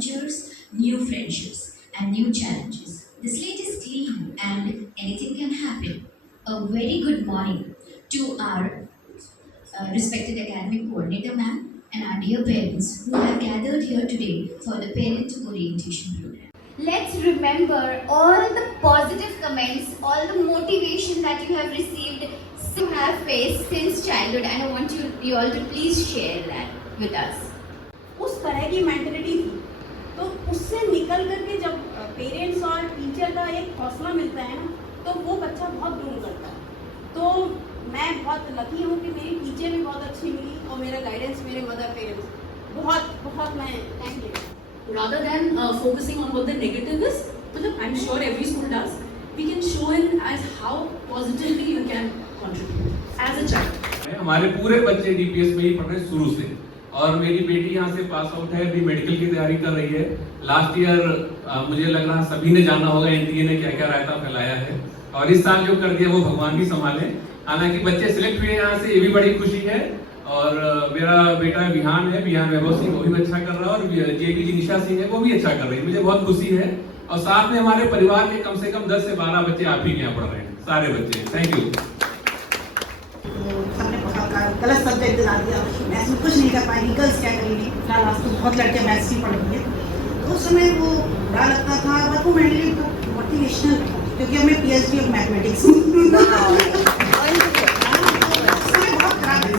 adventures, new friendships, and new challenges. The slate is clean and anything can happen. A very good morning to our respected academic coordinator ma'am and our dear parents who have gathered here today for the parent orientation program. Let's remember all the positive comments, all the motivation that you have received, you have faced since childhood, and I want you all to please share that with us. उस तरह की mentality थी, तो उससे निकल करके जब parents और टीचर का एक हौसला मिलता है ना, तो वो बच्चा बहुत ग्रो करता है. तो मैं बहुत लकी हूँ कि मेरी टीचर भी बहुत अच्छी मिली और मेरा गाइडेंस मेरे मदर पेरेंट्स बहुत बहुत मैं thank you. Rather than focusing on what the negative is, I'm sure every school does, we can show in as how positively you can contribute as a child. हमारे पूरे बच्चे DPS में ही पढ़ रहे हैं शुरू से, और मेरी बेटी यहाँ से पास आउट है, अभी मेडिकल की तैयारी कर रही है. लास्ट ईयर मुझे लग रहा सभी ने जाना होगा एनटीए ने क्या क्या रायता फैलाया है, और इस साल जो कर दिया वो भगवान भी संभाले. हालांकि बच्चे सिलेक्ट हुए यहाँ से, ये भी बड़ी खुशी है. और मेरा बेटा विहान है, विहान वैभव सिंह, वो भी अच्छा कर रहा है, और जेबीजी निशा सिंह है, वो भी अच्छा कर रही है. मुझे बहुत खुशी है. और साथ में हमारे परिवार के कम से कम 10 से 12 बच्चे आप ही यहाँ पढ़ रहे हैं, सारे बच्चे. Thank you. गलत सब्जेक्ट डाल दिया, मैथ्स में कुछ नहीं कर पाएगी, गर्ल्स क्या करेंगी. फिलहाल आज तो बहुत लड़के मैथ्स ही पढ़ रही है. तो उस समय वो बुरा लगता था, बट वो मेरे लिए मोटिवेशनल था, क्योंकि हमें पीएचडी ऑफ मैथमेटिक्स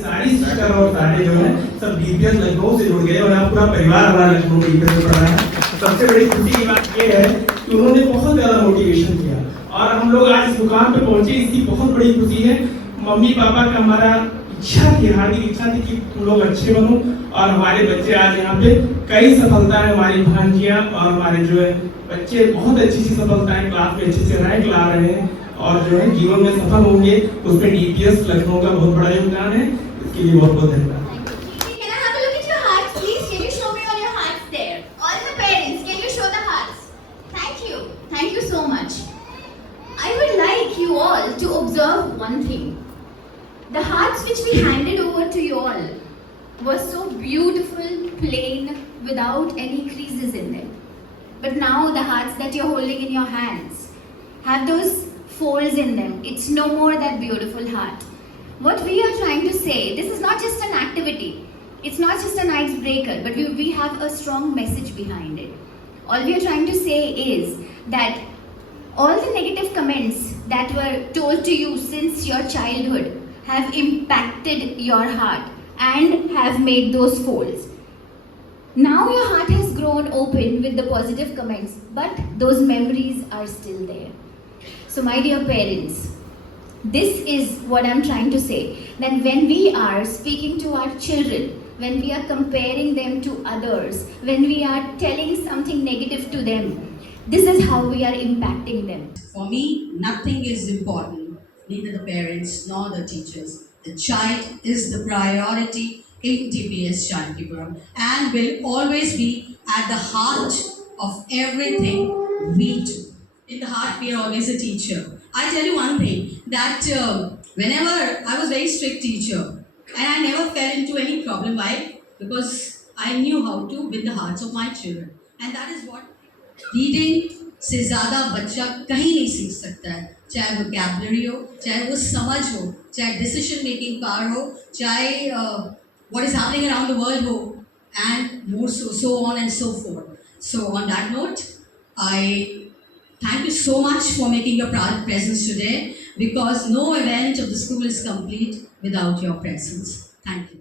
सारी सिस्टर और सारे जो है सब डीपीएस लखनऊ से जुड़ गए, और यहाँ पूरा परिवार हमारा लखनऊ डीपीएस में पढ़ा है. सबसे बड़ी खुशी की बात ये है कि उन्होंने बहुत ज्यादा मोटिवेशन किया, और हम लोग आज इस मुकाम पे पहुंचे, इसकी बहुत बड़ी खुशी है. मम्मी पापा का हमारा इच्छा थी, हार्दिक इच्छा थी कि तुम लोग अच्छे बनो, और हमारे बच्चे आज यहाँ पे कई सफलताएं, हमारी भांजियां और हमारे जो है बच्चे बहुत अच्छी सी सफलताएं क्लास में अच्छे से रैंक ला रहे हैं, और जो है जीवन में सफल होंगे. उसमें डीपीएस लखनऊ का बहुत बड़ा योगदान है. इसके लिए बहुत बहुत धन्यवाद. Can I have a look at your hearts, please? Can you show me all your hearts there? All the parents, can you show the hearts? Thank you. Thank you so much. I would like you all to observe one thing. The hearts which we handed over to you all were so beautiful, plain, without any creases in them. But now the hearts that you're holding in your hands have those folds in them. It's no more that beautiful heart. What we are trying to say, this is not just an activity, it's not just an icebreaker, but we have a strong message behind it. All we are trying to say is that all the negative comments that were told to you since your childhood have impacted your heart and have made those folds. Now your heart has grown open with the positive comments, but those memories are still there. So my dear parents, this is what I'm trying to say, that when we are speaking to our children, when we are comparing them to others, when we are telling something negative to them, this is how we are impacting them. For me, nothing is important, neither the parents nor the teachers. The child is the priority in DPS Shantipuram and will always be at the heart of everything we do. In the heart, we are always a teacher. I tell you one thing, that whenever I was very strict teacher, and I never fell into any problem. Why? Because I knew how to win the hearts of my children. And that is what reading से ज़्यादा बच्चा कहीं नहीं सीख सकता है. चाहे वो vocabulary हो, चाहे वो समझ हो, चाहे decision making power हो, चाहे what is happening around the world हो, and more so on and so forth. So on that note, I thank you so much for making your presence today, because no event of the school is complete without your presence. Thank you.